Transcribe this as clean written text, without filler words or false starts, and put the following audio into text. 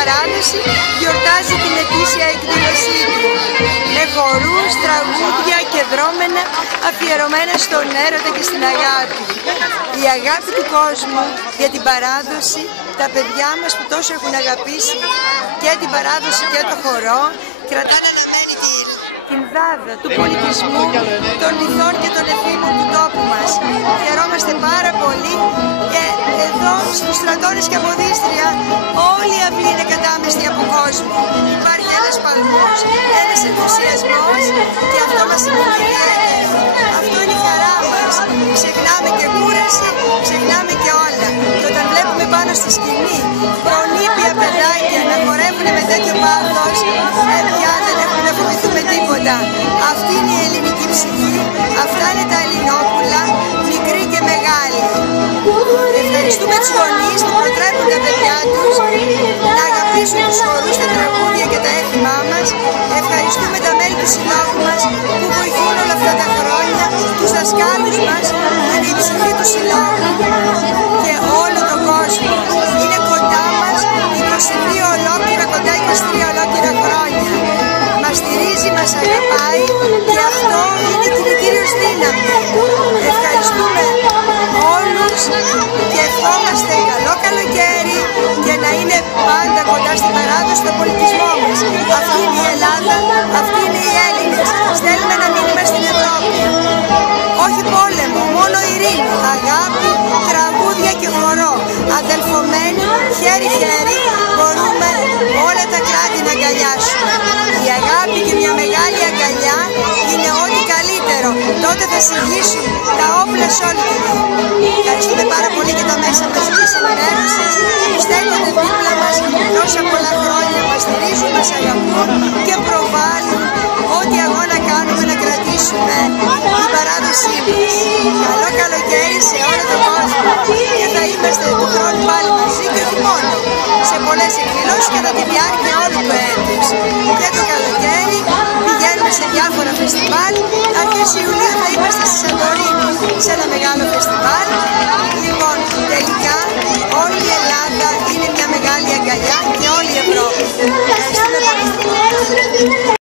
Παράδοση γιορτάζει την ετήσια εκδήλωσή του με χορούς, τραγούδια και δρόμενα αφιερωμένα στον έρωτα και στην αγάπη. Η αγάπη του κόσμου για την παράδοση, τα παιδιά μας που τόσο έχουν αγαπήσει και την παράδοση και το χορό, κρατάνε αναμένη την δάδα του πολιτισμού, των ηθών και των εθήμων του τόπου μας. Χαιρόμαστε πάρα πολύ και εδώ στους Στρατώνες και Αποδίστρια όλη η αυλή είναι κατάμεστη από κόσμο. Υπάρχει ένας παλμός, ένας ενθουσιασμός και αυτό μας συγκινεί. Αυτό είναι η χαρά μας. Ξεχνάμε και κούραση, ξεχνάμε και όλα. Και όταν βλέπουμε πάνω στη σκηνή προνήπια παιδάκια να χορεύουν με τέτοιο πάθος, πια δεν έχουμε να φοβηθούμε τίποτα. Αυτή είναι η ελληνική ψυχή, αυτά είναι τα Ελληνόπουλα, μικροί και μεγάλοι. Ευχαριστούμε τους γονείς που προτρέπουν τα παιδιά τους να αγαπήσουν τους χορούς, τα τραγούδια και τα έθιμά μας. Ευχαριστούμε τα μέλη του συλλόγου μας που βοηθούν όλα αυτά τα χρόνια, τους δασκάλους μας που είναι η ψυχή του συλλόγου και όλο τον κόσμο. Είναι κοντά μας 22 ολόκληρα, κοντά 23 ολόκληρα χρόνια. Μας στηρίζει, μας αγαπάει και αυτό είναι κινητήριος δύναμη. Ευχαριστούμε όλους και ευχόμαστε καλό καλοκαίρι και να είναι πάντα κοντά στην παράδοση του πολιτισμό μας. Αυτή είναι η Ελλάδα, αυτοί είναι οι Έλληνες. Στέλνουμε ένα μήνυμα στην Ευρώπη. Όχι πόλεμο, μόνο ειρήνη, αγάπη, τραγούδια και χορό. Αδελφωμένοι, χέρι-χέρι, μπορούμε όλα τα κράτη να αγκαλιάσουμε. Η αγάπη και μια μεγάλη αγκαλιά είναι ό,τι καλύτερο. Τότε θα συγγύσουν τα όπλα σε όλη τη γη. Ευχαριστούμε πάρα πολύ και τα μέσα μαζικής ενημέρωσης που στέλνονται δίπλα μας τόσα πολλά χρόνια, μας στηρίζουν, μας αγαπούν και προβάλλουν ό,τι αγώνα κάνουμε να κρατήσουμε την παράδοσή μας. Καλό καλοκαίρι σε όλο τον κόσμο και θα είμαστε του χρόνου πάλι μαζί και όχι μόνο σε πολλές εκδηλώσεις κατά τη διάρκεια όλου του έτους. Και το καλοκαίρι πηγαίνουμε σε διάφορα φεστιβάλ. Αρχές Ιουλίου θα είμαστε στη Σαντορίνη σε ένα μεγάλο φεστιβάλ.